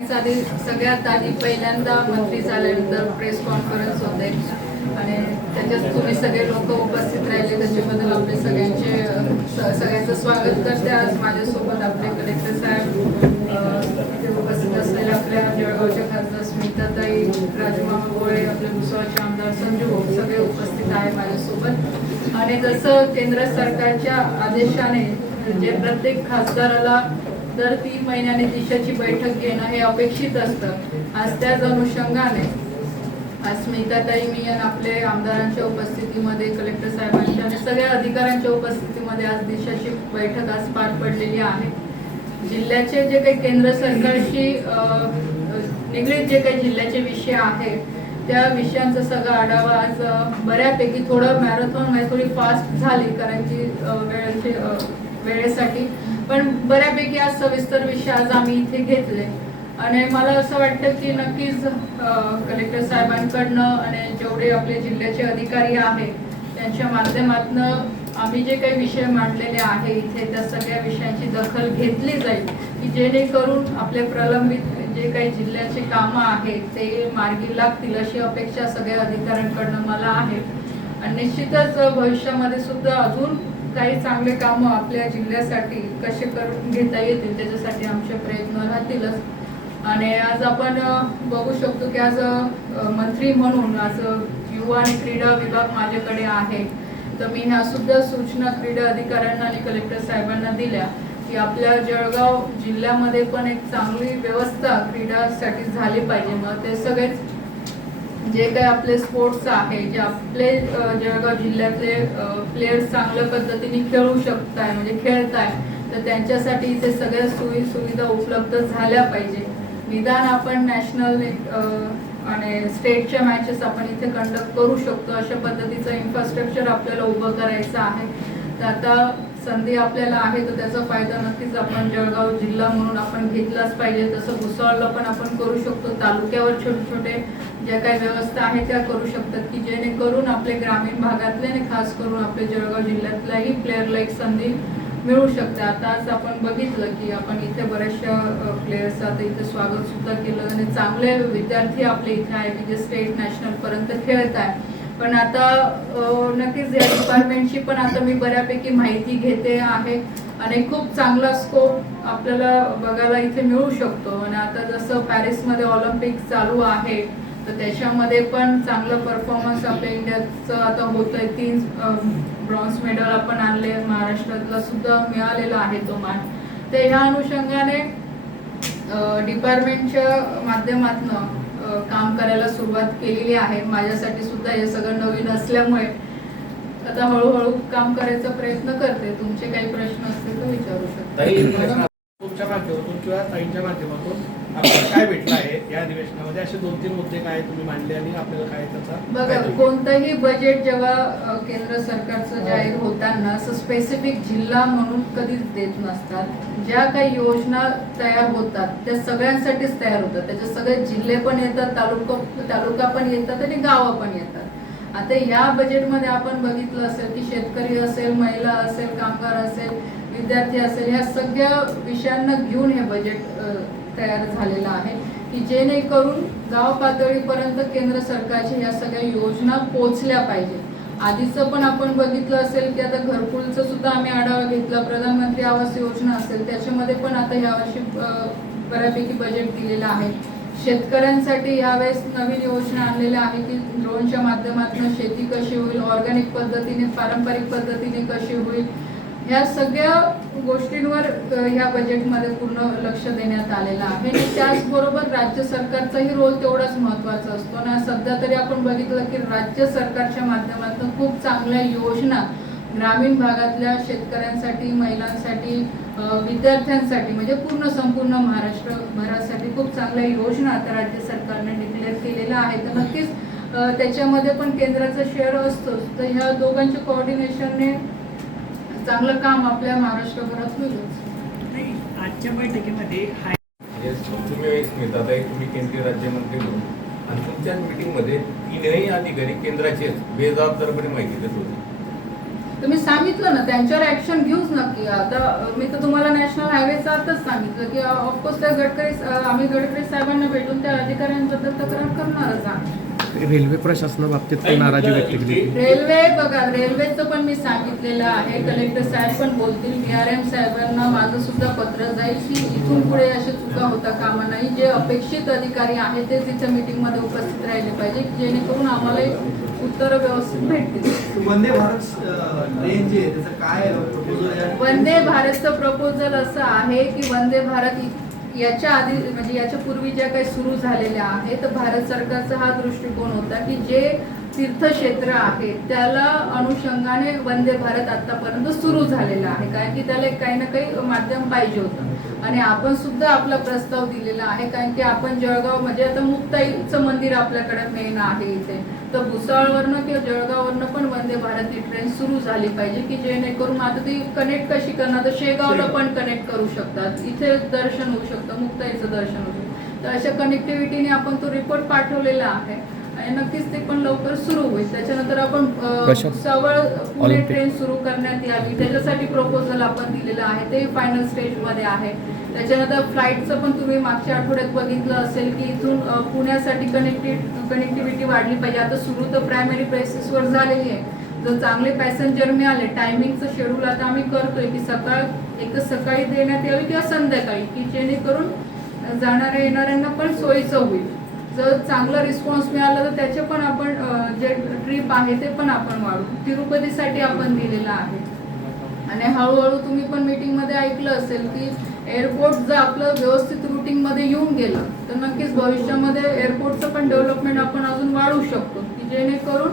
आधी सगळ्यात आधी पहिल्यांदा मंत्री झाल्यानंतर प्रेस कॉन्फरन्स होते. आणि त्याच्यात तुम्ही सगळे लोक उपस्थित राहिले त्याच्याबद्दल आपले सगळ्यांचे सगळ्यांचं स्वागत करते. आज माझ्यासोबत आपले कलेक्टर साहेब उपस्थित असलेले आपल्या जळगावच्या खासदार स्मिताताई राजमामा गोळे आपले भुसावळचे आमदार संजू भाऊ सगळे उपस्थित आहे माझ्यासोबत. आणि जसं केंद्र सरकारच्या आदेशाने जे प्रत्येक खासदाराला दर तीन महिन्याने दिशाची बैठक घेणं हे अपेक्षित असतं. आज त्याच अनुषंगाने. आज स्मिताताई मी आणि आपले आमदारांच्या उपस्थितीमध्ये कलेक्टर साहेबांच्या आणि सगळ्या अधिकाऱ्यांच्या उपस्थितीमध्ये आज दिशाची बैठक आज पार पडलेली आहे. जिल्ह्याचे जे काही केंद्र सरकारशी निगडीत जे काही जिल्ह्याचे विषय आहेत त्या विषयांचा सगळा आढावा आज बऱ्यापैकी थोडं मॅरेथॉन नाही थोडी फास्ट झाली कारण की वेळेचे वेळेसाठी पण बऱ्यापैकी आज सविस्तर विषय आज आम्ही इथे घेतले. आणि मला असं वाटतं की नक्कीच कलेक्टर साहेबांकडनं आणि जेवढे आपले जिल्ह्याचे अधिकारी आहेत त्यांच्या माध्यमातून आम्ही जे काही विषय मांडलेले आहे इथे त्या सगळ्या विषयांची दखल घेतली जाईल की जेणेकरून आपले प्रलंबित जे काही जिल्ह्याचे कामं आहेत ते मार्गी लागतील अशी अपेक्षा सगळ्या अधिकाऱ्यांकडनं मला आहे. आणि निश्चितच भविष्यामध्ये सुद्धा अजून काही चांगले कामं आपल्या जिल्ह्यासाठी कसे करून घेता येतील त्याच्यासाठी आमचे प्रयत्न राहतीलच. आणि आज आपण बघू शकतो की आज मंत्री म्हणून आज युवा आणि क्रीडा विभाग माझ्याकडे आहे. तर मी ह्या सुद्धा सूचना क्रीडा अधिकाऱ्यांना आणि कलेक्टर साहेबांना दिल्या की आपल्या जळगाव जिल्ह्यामध्ये पण एक चांगली व्यवस्था क्रीडासाठी झाली पाहिजे. मग ते सगळेच जे काही आपले स्पोर्ट्स आहे जे आपले जळगाव जिल्ह्यातले प्लेयर्स चांगल्या पद्धतीने खेळू शकताय म्हणजे खेळताय तर त्यांच्यासाठी इथे सगळ्या सोयी सुविधा उपलब्ध झाल्या पाहिजे. निदान आपण नॅशनल आणि स्टेटच्या मॅचेस आपण इथे कंडक्ट करू शकतो अशा पद्धतीचं इन्फ्रास्ट्रक्चर आपल्याला उभं करायचं आहे. तर आता संधी आपल्याला आहे तर त्याचा फायदा नक्कीच आपण जळगाव जिल्हा म्हणून आपण घेतलाच पाहिजे तसं भुसावळला पण आपण करू शकतो तालुक्यावर छोटे छोटे ज्या काही व्यवस्था आहे त्या करू शकतात की जेणेकरून आपले ग्रामीण भागातले आणि खास करून आपले जळगाव जिल्ह्यातल्याही प्लेअरला एक संधी मिळू शकते. आता आज आपण बघितलं की आपण इथे बऱ्याचशा प्लेयर्स आता इथे स्वागत सुद्धा केलं आणि चांगले विद्यार्थी आपले इथे आहे म्हणजे स्टेट नॅशनल पर्यंत खेळत आहे पण आता नक्कीच या डिपार्टमेंटची पण आता मी बऱ्यापैकी माहिती घेते आहे आणि खूप चांगला स्कोप आपल्याला बघायला इथे मिळू शकतो. आणि आता जसं पॅरिसमध्ये ऑलिम्पिक चालू आहे तर त्याच्यामध्ये पण चांगला परफॉर्मन्स आपल्या इंडियाचं आता होत आहे तीन ब्रॉन्झ मेडल आपण आणले. महाराष्ट्रातला सुद्धा मिळालेला आहे तो मान. तर ह्या अनुषंगाने डिपार्टमेंटच्या माध्यमातून काम करायला सुरुवात केलेली आहे. माझ्यासाठी सुद्धा हे सगळं नवीन असल्यामुळे आता हळूहळू काम करायचा प्रयत्न करते. तुमचे काही प्रश्न असतील तर विचारू शकता. तुमच्या माध्यमातून किंवा ताईंच्या माध्यमातून काय भेटलं या अधिवेशनामध्ये असे दोन तीन मुद्दे काय तुम्ही मांडले आणि आपल्याला काय त्याचा बघा? कोणतंही बजेट जेव्हा केंद्र सरकारचं जाहीर होताना असं स्पेसिफिक जिल्हा म्हणून कधीच देत नसतात. ज्या काही योजना तयार होतात त्या सगळ्यांसाठीच तयार होतात. त्याच्यात सगळे जिल्हे पण येतात तालुका तालुका पण येतात आणि गावं पण येतात. आता या बजेटमध्ये आपण बघितलं असेल की शेतकरी असेल महिला असेल कामगार असेल विद्यार्थी असेल ह्या सगळ्या विषयांना घेऊन हे बजेट तयार झालेलं आहे. की जेणेकरून गाव पातळीपर्यंत केंद्र सरकारच्या या सगळ्या योजना पोचल्या पाहिजे आधीचं पण आपण बघितलं असेल की आता घरकुलचं सुद्धा आम्ही आढावा घेतला. प्रधानमंत्री आवास योजना असेल त्याच्यामध्ये पण आता यावर्षी बऱ्यापैकी बजेट दिलेलं आहे. शेतकऱ्यांसाठी यावेळेस नवीन योजना आणलेल्या आहे की ड्रोनच्या माध्यमातून शेती कशी होईल ऑर्गॅनिक पद्धतीने पारंपरिक पद्धतीने कशी होईल ह्या सगळ्या गोष्टींवर ह्या बजेटमध्ये पूर्ण लक्ष देण्यात आलेलं आहे. आणि त्याचबरोबर राज्य सरकारचाही रोल तेवढाच महत्त्वाचा असतो. ना सध्या तरी आपण बघितलं की राज्य सरकारच्या माध्यमातून खूप चांगल्या योजना ग्रामीण भागातल्या शेतकऱ्यांसाठी महिलांसाठी विद्यार्थ्यांसाठी म्हणजे पूर्ण संपूर्ण महाराष्ट्रभरासाठी खूप चांगल्या योजना आता राज्य सरकारने डिक्लेअर केलेल्या आहेत. तर नक्कीच त्याच्यामध्ये पण केंद्राचा शेअर असतोच. तर ह्या दोघांच्या कोऑर्डिनेशनने चांगलं काम आपल्या महाराष्ट्रभरात होईलच. नाही आजच्या बैठकीमध्ये तुम्ही स्मिताताई तुम्ही केंद्रीय राज्यमंत्री म्हणून. आणि तुमच्या मीटिंगमध्ये तीनही अधिकारी केंद्राचेच बेजबाबदारपणे माहिती देत होते. तर मी सांगितलं ना त्यांच्यावर ऍक्शन घेऊच नक्की. आता मी तर तुम्हाला नॅशनल हायवेचं आताच सांगितलं की ऑफकोर्स त्या गडकरी आम्ही गडकरी साहेबांना भेटून त्या अधिकाऱ्यांबद्दल तक्रार करणारच आहोत रेल्वे प्रशासनाबाबतीत काही नाराजी व्यक्त केली? रेल्वे बघा रेल्वेचं पण मी सांगितलेलं आहे. कलेक्टर साहेब पण बोलतील. बी आर एम साहेबांना माझं सुद्धा पत्र जाईल की इथून पुढे अशा चुका होता कामा नाही. जे अपेक्षित अधिकारी आहेत ते तिथे मीटिंगमध्ये उपस्थित राहिले पाहिजे जेणेकरून आम्हाला उत्तर व्यवस्थित भेटतील. वंदे भारत अ, ट्रेन जी आहे त्याचं काय वंदे भारतचं प्रपोजल असं आहे की वंदे भारत याच्या आधी म्हणजे याच्या पूर्वी ज्या काही सुरू झालेल्या आहेत तर भारत सरकारचा हा दृष्टिकोन होता की जे तीर्थक्षेत्र आहे त्याला अनुषंगाने वंदे भारत आतापर्यंत सुरू झालेला आहे. कारण की त्याला एक काही ना काही माध्यम पाहिजे होतं. आणि आपण सुद्धा आपला प्रस्ताव दिलेला आहे कारण की आपण जळगाव म्हणजे आता मुक्ताईचं मंदिर आपल्याकडे मेन आहे इथे. तर भुसावळवरनं किंवा जळगाववरनं पण ही ट्रेन सुरू झाली पाहिजे की जेणेकरून आता ती कनेक्ट कशी करणार? तर शेगावला पण कनेक्ट करू शकतात. इथे दर्शन होऊ शकतं मुक्ताईचं दर्शन होऊ शकतं. तर अशा कनेक्टिव्हिटीने आपण तो रिपोर्ट पाठवलेला आहे. आणि नक्कीच ते पण लवकर सुरू होईल. त्याच्यानंतर आपण भुसावळ पुणे. ट्रेन सुरू करण्यात यावी. त्याच्यासाठी प्रपोजल आपण दिलेलं आहे. ते फायनल स्टेजमध्ये आहे. त्याच्यानंतर फ्लाईटचं पण तुम्ही मागच्या आठवड्यात बघितलं असेल की इथून पुण्यासाठी कनेक्टिव्ह कनेक्टिव्हिटी वाढली पाहिजे. आता सुरू तर प्रायमरी बेसिसवर झालेली आहे. जर चांगले पॅसेंजर मिळाले टायमिंगचं शेड्यूल आता आम्ही करतोय की सकाळ एक सकाळी देण्यात यावी किंवा संध्याकाळी की जेणेकरून जाणाऱ्या येणाऱ्यांना पण सोयीचं होईल. जर चांगला रिस्पॉन्स मिळाला तर त्याचे पण आपण जे ट्रिप आहे ते पण आपण वाढू तिरुपतीसाठी आपण दिलेलं आहे. आणि हळूहळू तुम्ही पण मीटिंगमध्ये ऐकलं असेल की एअरपोर्ट जर आपलं व्यवस्थित रुटीन मध्ये येऊन गेलं तर नक्कीच भविष्यामध्ये एअरपोर्टचं पण डेव्हलपमेंट आपण अजून वाढवू शकतो. की जेणेकरून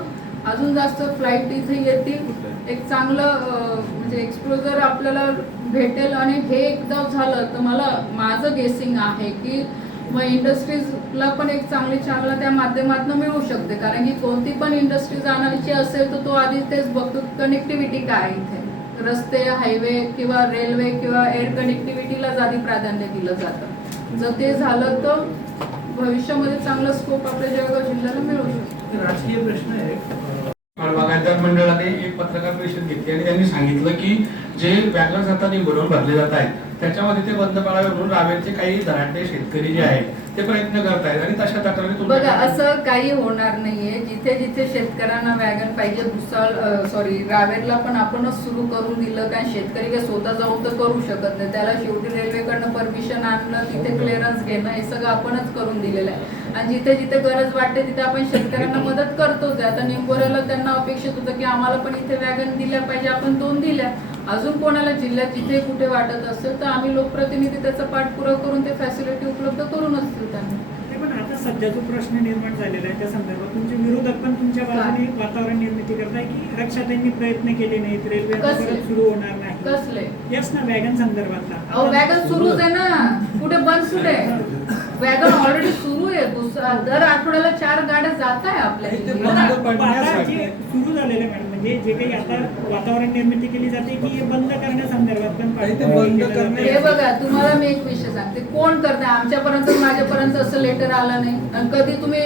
अजून जास्त फ्लाईट इथे येतील. एक चांगलं म्हणजे एक्सप्लोजर आपल्याला भेटेल आणि हे एकदा झालं तर मला माझं गेसिंग आहे की मग इंडस्ट्रीजला पण एक चांगली चांगला त्या माध्यमातून मिळू शकते. कारण की कोणती पण इंडस्ट्रीज आणायची असेल तर तो आधी तेच बघतो कनेक्टिव्हिटी काय इथे. रस्ते हायवे किंवा रेल्वे किंवा एअर कनेक्टिव्हिटीलाच आधी प्राधान्य दिलं जातं. जर ते झालं तर भविष्यामध्ये चांगला स्कोप आपल्या जळगाव जिल्ह्याला मिळू शकतो. राजकीय प्रश्न आहे बागायतदार मंडळाने एक पत्रकार परिषद घेतली आणि त्यांनी सांगितलं की जे वॅगन्स आता निवडून भरले जात आहेत त्याच्यामध्ये ते बंद पाळावे म्हणून रावेरचे काही धनाढ्य शेतकरी जे आहेत ते प्रयत्न करतायत आणि तशा तक्रारी बघा असं काही होणार नाहीये. जिथे जिथे शेतकऱ्यांना वॅगन पाहिजे भुसावळ सॉरी रावेरला पण आपणच सुरू करून दिलं कारण शेतकरी काही स्वतः जाऊन तर करू शकत नाही. त्याला शेवटी रेल्वेकडनं परमिशन आणणं तिथे क्लिअरन्स घेणं हे सगळं आपणच करून दिलेलं आहे. आणि जिथे जिथे गरज वाटते तिथे आपण शेतकऱ्यांना मदत करतोच. आता निंबोऱ्याला त्यांना अपेक्षित होतं की आम्हाला पण इथे वॅगन दिल्या पाहिजे आपण दोन दिल्या. अजून कोणाला जिल्ह्यात जिथे कुठे वाटत असेल तर आम्ही लोकप्रतिनिधी त्याचा पाठपुरावा करून ते फॅसिलिटी उपलब्ध करूनच देऊ त्यांना. सध्या जो प्रश्न निर्माण झालेला आहे त्या संदर्भात तुमचे विरोधक पण तुमच्या बाजूने वातावरण निर्मिती करताय की रक्षाताईंनी प्रयत्न केले नाहीत रेल्वे सुरू होणार नाही? कसले? यस ना वॅगन संदर्भातला. वॅगन सुरूच आहे ना. कुठे बंद कुठे वॅगन ऑलरेडी सुरू आहे. दुसरा- दर आठवड्याला चार गाड्या जात आहे आपल्या सुरू झालेलं मॅडम म्हणजे जे काही आता वातावरण निर्मिती केली जाते की हे बंद करण्यासंदर्भात पण हे बघा तुम्हाला मी एक विषय सांगते. कोण करते आमच्यापर्यंत माझ्यापर्यंत असं लेटर आलं नाही. आणि कधी तुम्ही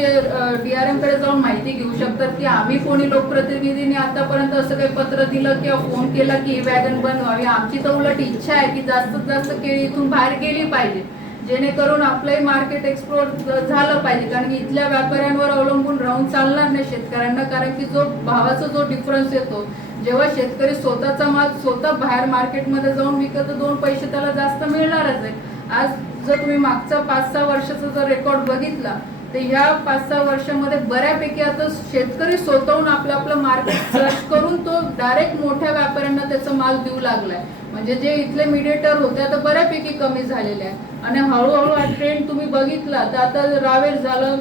डीआरएमकडे जाऊन माहिती घेऊ शकतात की आम्ही कोणी लोकप्रतिनिधीने आतापर्यंत असं काही पत्र दिलं किंवा फोन केला की ही वॅगन बंद व्हावी आमची तर उलट इच्छा आहे की जास्तीत जास्त केळी इथून बाहेर गेली पाहिजे. जेणेकरून आपलंही मार्केट एक्सप्लोर झालं पाहिजे. कारण की इथल्या व्यापाऱ्यांवर अवलंबून राहून चालणार नाही शेतकऱ्यांना. कारण की जो भावाचा जो डिफरन्स येतो जेव्हा शेतकरी स्वतःचा माल स्वतः बाहेर मार्केटमध्ये जाऊन विकत दोन पैसे त्याला जास्त मिळणारच आहे. आज जर तुम्ही मागचा पाच सहा वर्षाचा जर रेकॉर्ड बघितला तर ह्या पाच सहा वर्षामध्ये बऱ्यापैकी आता शेतकरी स्वतःहून आपलं आपलं मार्केट सर्च करून तो डायरेक्ट मोठ्या व्यापाऱ्यांना त्याचा माल देऊ लागलाय. म्हणजे जे इथले मिडिएटर होते आता बऱ्यापैकी कमी झालेले आहे. आणि हळूहळू हा ट्रेंड तुम्ही बघितला तर आता रावेर झालं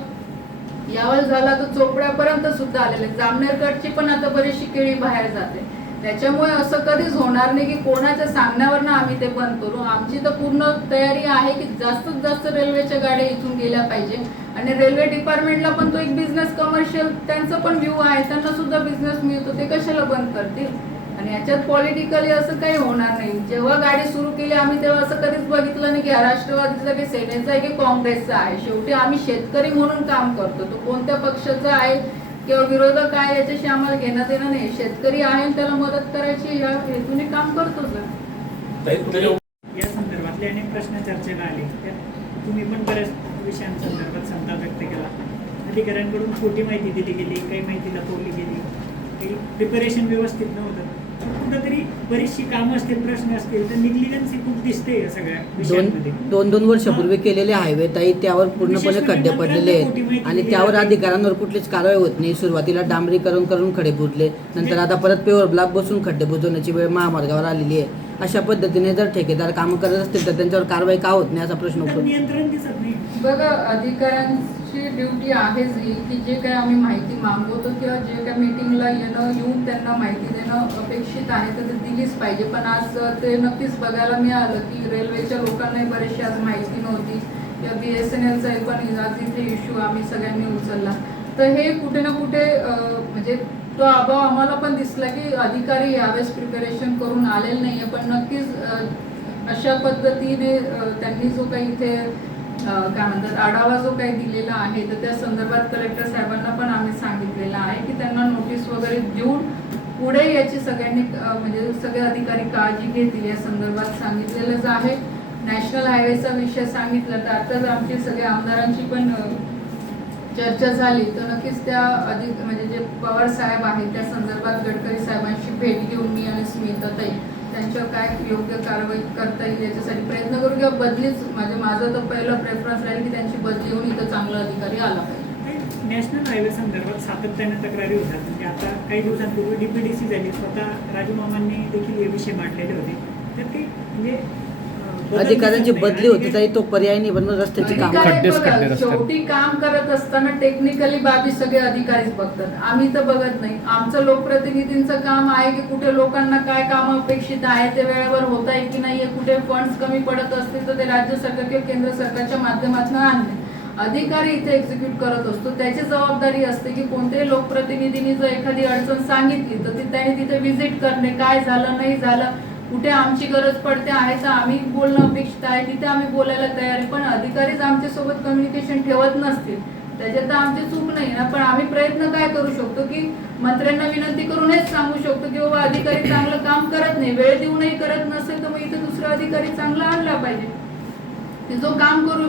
यावर झाला तर चोपड्यापर्यंत सुद्धा आलेले जामनेरकडची पण आता बरीचशी केळी बाहेर जाते. त्याच्यामुळे असं कधीच होणार नाही की कोणाच्या सांगण्यावरनं आम्ही ते बंद करू. आमची तर पूर्ण तयारी आहे की जास्तीत जास्त रेल्वेच्या गाड्या इथून गेल्या पाहिजे. आणि रेल्वे डिपार्टमेंटला पण तो एक बिझनेस कमर्शियल त्यांचं पण व्ह्यू आहे. त्यांना सुद्धा बिझनेस मिळतो. ते कशाला बंद करतील? आणि याच्यात पॉलिटिकली असं काही होणार नाही. जेव्हा गाडी सुरू केली आम्ही तेव्हा असं कधीच बघितलं नाही की हा राष्ट्रवादीचा की सेनेचा आहे की काँग्रेसचा आहे. शेवटी आम्ही शेतकरी म्हणून काम करतो. तो कोणत्या पक्षाचा आहे किंवा विरोधक आहे याच्याशी आम्हाला घेणं देणं नाही. शेतकरी आहे त्याला मदत करायची या हेतूने काम. ताई, तुम्ही या संदर्भातले अनेक प्रश्न चर्चेला आले. तुम्ही पण बऱ्याच विषयांसंदर्भात संताप व्यक्त केला. अधिकाऱ्यांकडून खोटी माहिती दिली गेली काही माहिती लपवली गेली. काही प्रिपरेशन व्यवस्थित नव्हतं. कुठंतरी बरीचशी कामं असतील प्रश्न असतील तर निग्लिजन्सी खूप दिसते या सगळ्या विषयांमध्ये. दोन दोन वर्षापूर्वी केलेले हायवे ताई त्यावर पूर्णपणे विशेष खड्डे म्हणजे पडलेले आहेत आणि त्यावर. अधिकाऱ्यांवर कुठलीच कारवाई होत नाही. सुरुवातीला डांबरीकरण करून खडे बुजले. नंतर आता परत पेवर ब्लॉक बसून खड्डे बुजवण्याची वेळ महामार्गावर आलेली आहे. अशा पद्धतीने जर ठेकेदार कामं करत असतील तर त्यांच्यावर कारवाई का होत नाही असा प्रश्न उठतो नियंत्रण दिसत नाही. बघा अधिकाऱ्यांची ड्युटी आहेच ही की जे काही आम्ही माहिती मागवतो किंवा जे काही मीटिंगला येणं येऊन त्यांना माहिती देणं अपेक्षित आहे तर ते दिलीच पाहिजे. पण आज ते नक्कीच बघायला मिळालं की रेल्वेच्या लोकांनाही बरेचशी आज माहिती नव्हती. किंवा बी एस एन एलचा पण आज इथे इश्यू आम्ही सगळ्यांनी उचलला. तर हे कुठे ना कुठे म्हणजे तो अभाव आम्हाला पण दिसला की अधिकारी यावेळेस प्रिपरेशन करून आलेले नाही आहे पण नक्कीच अशा पद्धतीने त्यांनी जो काही इथे काय म्हणतात आढावा जो काही दिलेला आहे तर त्या संदर्भात कलेक्टर साहेबांना पण आम्ही सांगितलेलं आहे की त्यांना नोटीस वगैरे देऊन पुढे याची सगळ्यांनी म्हणजे सगळे अधिकारी काळजी घेतील या संदर्भात सांगितलेलंच आहे. नॅशनल हायवेचा विषय सांगितला तर आताच आमची सगळे आमदारांची पण चर्चा झाली तर नक्कीच त्या अधिक म्हणजे जे पवार साहेब आहेत त्या संदर्भात गडकरी साहेबांशी भेट घेऊन मी आणि स्मिताताई त्यांच्यावर काय योग्य कारवाई करता येईल याच्यासाठी प्रयत्न करू किंवा बदलीच म्हणजे माझं तर पहिला प्रेफरन्स राहील की त्यांची बदली होऊन इथं चांगला अधिकारी आला पाहिजे. नॅशनल हायवे संदर्भात सातत्याने तक्रारी होतात. म्हणजे आता काही दिवसांपूर्वी डीपीडीसी झाली. स्वतः राजू मामांनी देखील हे विषय मांडलेले होते. तर ते म्हणजे अधिकाऱ्यांची नाही. बदली होती तरी तो पर्याय नाही पण रस्त्याची कामं. अधिकारी खड्डेच बघा, खड्डे रस्त्यात. शेवटी काम करत असताना टेक्निकली बाबी सगळे अधिकारीच बघतात. आम्ही तर बघत नाही. आमचं लोकप्रतिनिधींचं काम आहे की कुठे लोकांना काय काम अपेक्षित आहे ते वेळेवर होत आहे की नाहीये कुठे फंड्स कमी पडत असतील तर ते राज्य सरकार किंवा केंद्र सरकारच्या माध्यमातून आणणे अधिकारी इथे एक्झिक्यूट करत असतो. त्याची जबाबदारी असते की कोणत्याही लोकप्रतिनिधींनी जर एखादी अडचण सांगितली तर ती त्यांनी तिथे व्हिजिट करणे. काय झालं नाही झालं कुठे आमची गरज पडते आहे तर आम्ही बोलणं अपेक्षित आहे. तिथे आम्ही बोलायला तयार आहे. पण अधिकारीच आमच्यासोबत कम्युनिकेशन ठेवत नसतील. त्याच्यात तर आमची चूक नाही ना. पण आम्ही प्रयत्न काय करू शकतो की मंत्र्यांना विनंती करून हेच सांगू शकतो की बाबा अधिकारी चांगलं काम करत नाही. वेळ देऊनही करत नसेल तर मग इथे दुसरा अधिकारी चांगला आणला पाहिजे. जो काम करू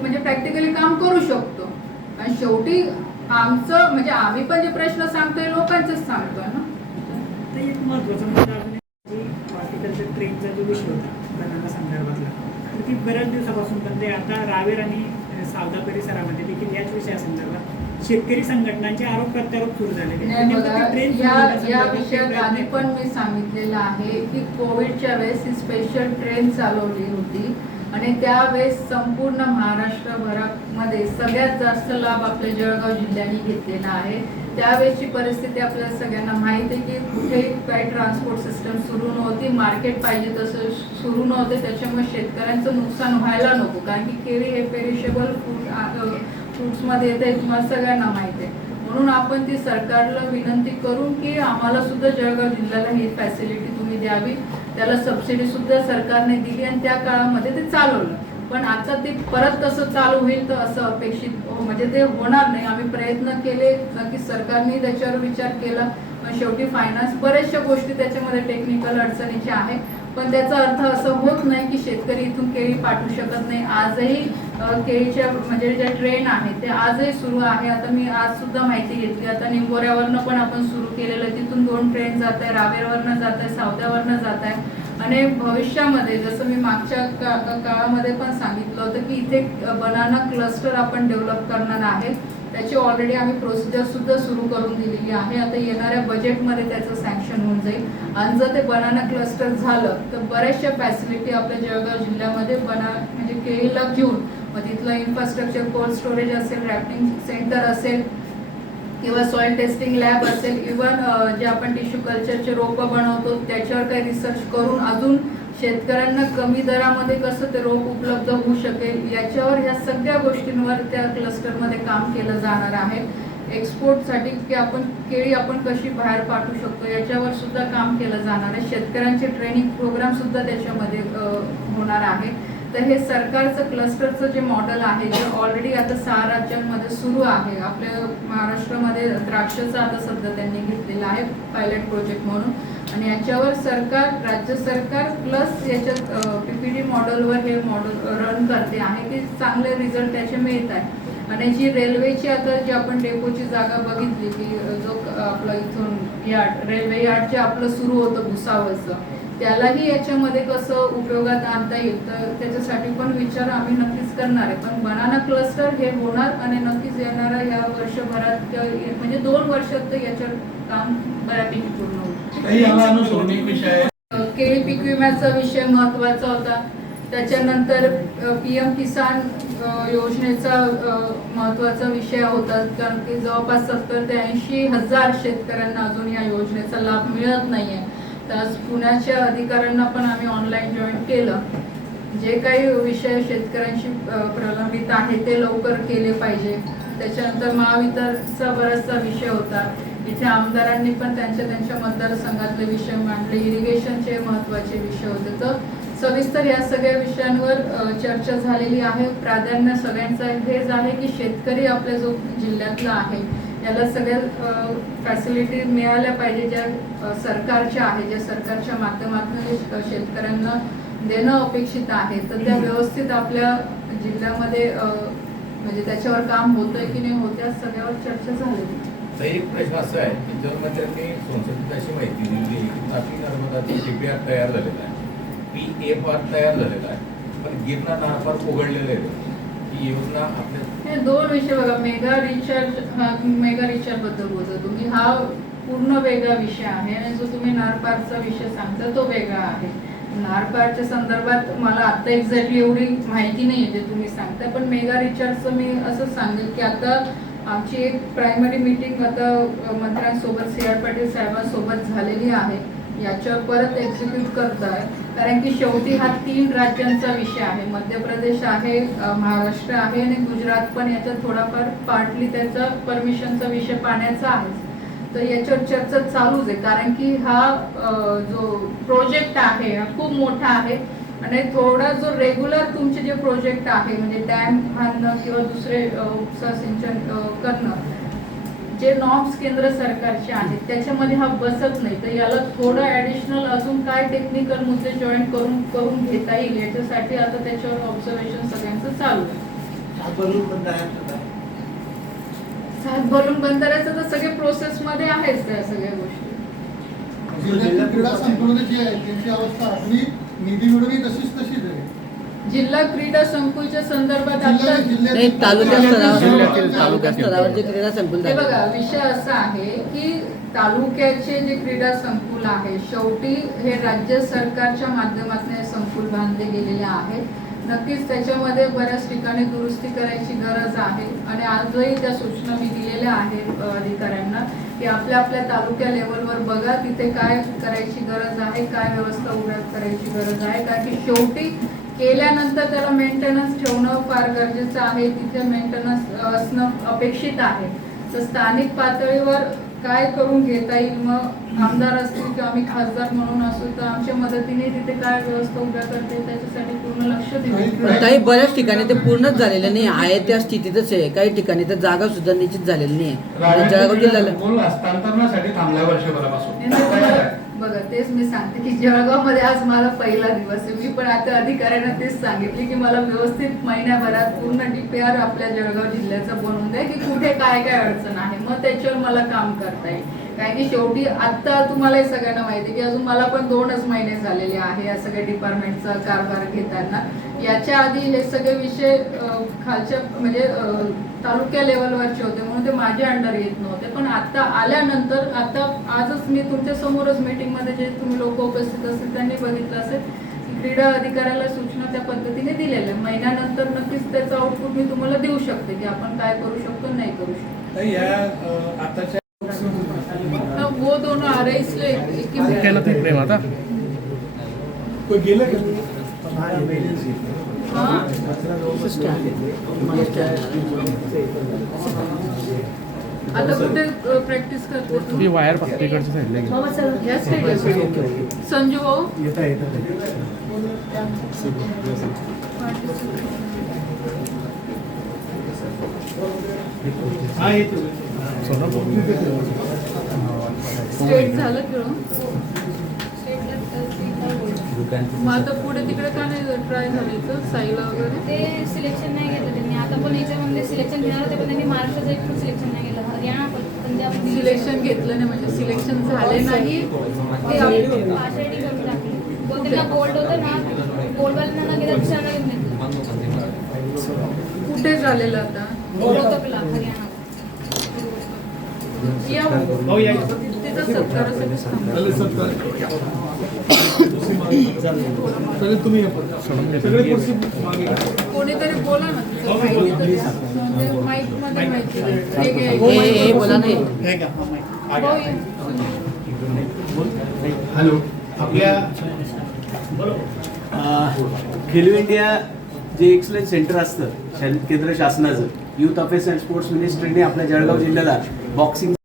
म्हणजे प्रॅक्टिकली काम करू शकतो. आणि शेवटी आमचं म्हणजे आम्ही पण जे प्रश्न सांगतोय लोकांचेच सांगतोय ना. तर एक ट्रेनचा जो विषय होता बनाना संदर्भातला तर ती बऱ्याच दिवसापासून पण ते आता रावेर आणि सावदा परिसरामध्ये देखील याच विषयासंदर्भात शेतकरी संघटनांचे आरोप प्रत्यारोप सुरू झालेले या विषयात आधी आहेत पण? मी सांगितलेलं आहे की कोविडच्या वेळेस ही स्पेशल ट्रेन चालवली होती. आणि त्यावेळेस संपूर्ण महाराष्ट्रभरामध्ये सगळ्यात जास्त लाभ आपल्या जळगाव जिल्ह्याने घेतलेला आहे. त्यावेळेसची परिस्थिती आपल्याला सगळ्यांना माहिती आहे की कुठेही काही ट्रान्सपोर्ट सिस्टम सुरू नव्हती मार्केट पाहिजे तसं सुरू नव्हते त्याच्यामुळे शेतकऱ्यांचं नुकसान व्हायला नको. कारण की केळी हे पेरिशेबल फूड फ्रूट्समध्ये येते तुम्हाला सगळ्यांना माहिती आहे. म्हणून आपण ती सरकारला विनंती करून की आम्हाला सुद्धा जळगाव जिल्ह्याला ही फॅसिलिटी तुम्ही द्यावी. त्याला सबसिडी सुद्धा सरकारने दिली आणि त्या काळामध्ये ते चालवलं. पण आता ते परत कसं चालू होईल तर असं अपेक्षित म्हणजे ते होणार नाही. आम्ही प्रयत्न केले की सरकारने त्याच्यावर विचार केला. पण शेवटी फायनान्स बऱ्याचशा गोष्टी त्याच्यामध्ये टेक्निकल अडचणीच्या आहे पण त्याचा अर्थ असं होत नाही की शेतकरी इथून केळी पाठवू शकत नाही. आजही केळीच्या म्हणजे ज्या ट्रेन आहेत ते आजही सुरू आहे. आता मी आज सुद्धा माहिती घेतली. आता निंबोऱ्यावरनं पण आपण सुरू केलेलं आहे. तिथून दोन ट्रेन जात आहे रावेरवरनं जात आहे सावद्यावरनं जात आहे आणि भविष्यामध्ये जसं मी मागच्या का का- काळामध्ये पण सांगितलं होतं की इथे बनाना क्लस्टर आपण डेव्हलप करणार आहे. त्याची ऑलरेडी आम्ही प्रोसिजर सुद्धा सुरू करून दिलेली आहे. आता येणाऱ्या बजेटमध्ये त्याचं सँक्शन होऊन जाईल. आणि जर ते बनाना क्लस्टर झालं तर बऱ्याचशा फॅसिलिटी आपल्या जळगाव जिल्ह्यामध्ये बना म्हणजे केळीला घेऊन मग तिथलं इन्फ्रास्ट्रक्चर कोल्ड स्टोरेज असेल रॅपिंग सेंटर असेल किंवा सॉइल टेस्टिंग लॅब असेल इवन जे आपण टिश्यू कल्चरचे रोपं बनवतो त्याच्यावर काही रिसर्च करून अजून शेतकऱ्यांना कमी दरामध्ये कसं ते रोप उपलब्ध होऊ शकेल याच्यावर ह्या सगळ्या गोष्टींवर त्या क्लस्टरमध्ये काम केलं जाणार आहे. एक्सपोर्टसाठी की आपण केळी आपण कशी बाहेर पाठवू शकतो याच्यावर सुद्धा काम केलं जाणार आहे. शेतकऱ्यांचे ट्रेनिंग प्रोग्राम सुद्धा त्याच्यामध्ये होणार आहे. तर हे सरकारचं क्लस्टरचं जे मॉडेल आहे जे ऑलरेडी आता सहा राज्यांमध्ये सुरू आहे आपल्या महाराष्ट्रामध्ये द्राक्षचं आता सध्या त्यांनी घेतलेलं आहे पायलट प्रोजेक्ट म्हणून. आणि याच्यावर सरकार राज्य सरकार प्लस याच्यात पीपीडी मॉडेलवर हे मॉडेल रन करते. आहे की चांगले रिझल्ट त्याचे मिळत आहे. आणि जी रेल्वेची आता जी आपण डेपोची जागा बघितली की जो आपला आपलं इथून यार्ड रेल्वे यार्ड जे आपलं सुरू होतं भुसावळचं त्यालाही याच्यामध्ये कसं उपयोगात आणता येईल तर त्याच्यासाठी पण विचार आम्ही नक्कीच करणार आहे. पण बनाना क्लस्टर हे होणार आणि नक्कीच येणाऱ्या या वर्षभरात म्हणजे दोन वर्षात तर याच्यावर काम बऱ्यापैकी पूर्ण होईल. आहे? केळी पीक विम्याचा विषय महत्त्वाचा होता. त्याच्यानंतर पी एम किसान योजनेचा महत्त्वाचा विषय होता. कारण की जवळपास सत्तर ते ऐंशी हजार शेतकऱ्यांना अजून या योजनेचा लाभ मिळत नाहीये. तर पुण्याच्या अधिकाऱ्यांना पण आम्ही ऑनलाईन जॉईन केलं. जे काही विषय शेतकऱ्यांशी प्रलंबित आहे ते लवकर केले पाहिजे. त्याच्यानंतर महावितरणचा बराचसा विषय होता. इथे आमदारांनी पण त्यांच्या त्यांच्या मतदारसंघातले विषय मांडले. इरिगेशनचे महत्त्वाचे विषय होते. तर सविस्तर या सगळ्या विषयांवर चर्चा झालेली आहे. प्राधान्य सगळ्यांचं हेच आहे की शेतकरी आपल्या जो जिल्ह्यातला आहे याला सगळ्या फॅसिलिटी मिळाल्या पाहिजे ज्या सरकारच्या आहे ज्या सरकारच्या माध्यमातून शेतकऱ्यांना देणं अपेक्षित आहे. तर त्या व्यवस्थित आपल्या जिल्ह्यामध्ये म्हणजे त्याच्यावर काम होतंय की नाही होत या सगळ्यावर चर्चा तर एक प्रश्न असा आहे की जन्मत्यांनी संसदेत अशी माहिती दिली की तापी नर्मदाचं तयार झालेला आहे पी एफ आर तयार झालेला आहे पण गिरणा नारपार उघडलेलं आहे ही योजना आपल्या दोन विषय बघा मेगा रिचार्ज मेगा रिचार्जबद्दल बोलतो तुम्ही. हा पूर्ण वेगळा विषय आहे आणि जो तुम्ही नारपारचा विषय सांगता तो वेगळा आहे. नारपारच्या संदर्भात मला आता एक्झॅक्टली एवढी माहिती नाही आहे जे तुम्ही सांगता पण मेगा रिचार्जचं मी असं सांगेल की आता आमची एक प्रायमरी मीटिंग आता मंत्र्यांसोबत सी आर पाटील साहेबांसोबत झालेली आहे. याच्यावर परत एक्झिक्यूट करत आहे कारण की शेवटी हा तीन राज्यांचा विषय आहे. मध्य प्रदेश आहे महाराष्ट्र आहे आणि गुजरात पण याच्यात थोडाफार पार्टली त्याचा परमिशनचा विषय पाण्याचा आहे. तर याच्यावर चर्चा चालूच आहे. कारण की हा जो प्रोजेक्ट आहे हा खूप मोठा आहे आणि थोडा जो रेग्युलर तुमचे जे प्रोजेक्ट आहे म्हणजे डॅम बांधणं किंवा दुसरे उपसा सिंचन करणं जे नॉर्म्स केंद्र सरकारचे आहेत त्याच्यामध्ये हा बसत नाही. तर याला थोडं ऍडिशनल अजून काय टेक्निकल मुद्दे जॉईन करून करून घेता येईल याच्यासाठी आता त्याच्यावर ऑब्झर्वेशन सगळ्यांचं चालू आहे. हा. सात भरून बंधाऱ्याचं तर सगळे प्रोसेस मध्ये आहेच त्या सगळ्या गोष्टी. क्रीडा संकुलं जी आहे त्यांची अवस्था अजूनही निधी मिळवणी तशीच तशीच आहे. जिल्हा क्रीडा संकुलच्या संदर्भात आता नाही, स्तरावर जिल्ह्यातील- तालुका स्तरावर जे क्रीडा संकुल हे बघा विषय असा आहे की तालुक्याचे जे क्रीडा संकुल आहे शेवटी हे राज्य सरकारच्या माध्यमातून हे संकुल बांधले गेलेले आहे नक्कीच त्याच्यामध्ये बऱ्याच ठिकाणी दुरुस्ती करायची गरज आहे आणि आजही त्या सूचना मी दिलेल्या आहेत अधिकाऱ्यांना की आपल्या आपल्या तालुक्या लेवलवर बघा तिथे काय करायची गरज आहे काय व्यवस्था उभ्या करायची गरज आहे. कारण की शेवटी केल्यानंतर त्याला मेंटेनन्स ठेवणं फार गरजेचं आहे. तिथे मेंटेनन्स असणं अपेक्षित आहे. तर स्थानिक पातळीवर काय करून घेता येईल? मग आमदार असतील किंवा आम्ही खासदार म्हणून असू तर आमच्या मदतीने तिथे काय व्यवस्था उभ्या करते त्याच्यासाठी पूर्ण लक्ष देऊ काही बऱ्याच ठिकाणी ते पूर्णच झालेलं नाही. आहे त्या स्थितीतच आहे. काही ठिकाणी तर जागा सुद्धा निश्चित झालेली नाही. आहे जळगाव जिल्ह्याला बघा तेच मी सांगते की जळगावमध्ये आज मला पहिला दिवस आहे. मी पण आता अधिकाऱ्यांना तेच सांगितले की मला व्यवस्थित महिन्याभरात पूर्ण डीपीआर आपल्या जळगाव जिल्ह्याचं बनवून द्या की कुठे काय काय अडचण आहे. मग त्याच्यावर मला काम करता येईल. कारण की शेवटी आता तुम्हाला सगळ्यांना माहिती की अजून मला पण दोनच महिने झालेले आहे या सगळ्या डिपार्टमेंटचा कारभार घेताना. याच्या आधी हे सगळे विषय खालच्या म्हणजे तालुक्या लेवलवरचे होते म्हणून ते माझ्या अंडर येत नव्हते. पण आता आल्यानंतर आता आजच मी तुमच्या समोरच मीटिंगमध्ये जे तुम्ही लोक उपस्थित असतील त्यांनी बघितलं असेल क्रीडा अधिकाऱ्याला सूचना त्या पद्धतीने दिलेल्या महिन्यानंतर नक्कीच त्याचं आउटपुट मी तुम्हाला देऊ शकते की आपण काय करू शकतो नाही करू शकतो. या आताच्या आ रहे इसलिए एक ही ओके ना ते प्रेम आता हाँ। आता कुठे प्रॅक्टिस करते तुम्ही वायर फक्त इकडच्या साईडला घ्या या साईडला संजू भाऊ स्टेट झालं खेळून मग आता पुढे तिकडे का नाही ट्राय झालं साईला वगैरे? ते सिलेक्शन नाही घेतलं त्यांनी. आता पण याच्यामध्ये सिलेक्शन घेणार होते पण त्यांनी महाराष्ट्राचं एक सिलेक्शन नाही केलं हरियाणा पण. पंजाब सिलेक्शन घेतलं नाही म्हणजे सिलेक्शन झाले नाही. ते आषाढी करून टाकली. त्यांना गोल्ड होतं ना गोल्डवाल्यांना न गेलं दुसऱ्यांना घेतलं. कुठे झालेलं आता? हरियाणा या. हो, सत्कारासाठी थांबा. कोणीतरी बोला ना बोला नाही. हॅलो. आपल्या खेलो इंडिया जे एक्सलन्स सेंटर असतं केंद्र शासनाचं युथ अफेअर्स अँड स्पोर्ट्स मिनिस्ट्रीने आपल्या जळगाव जिल्ह्याला बॉक्सिंग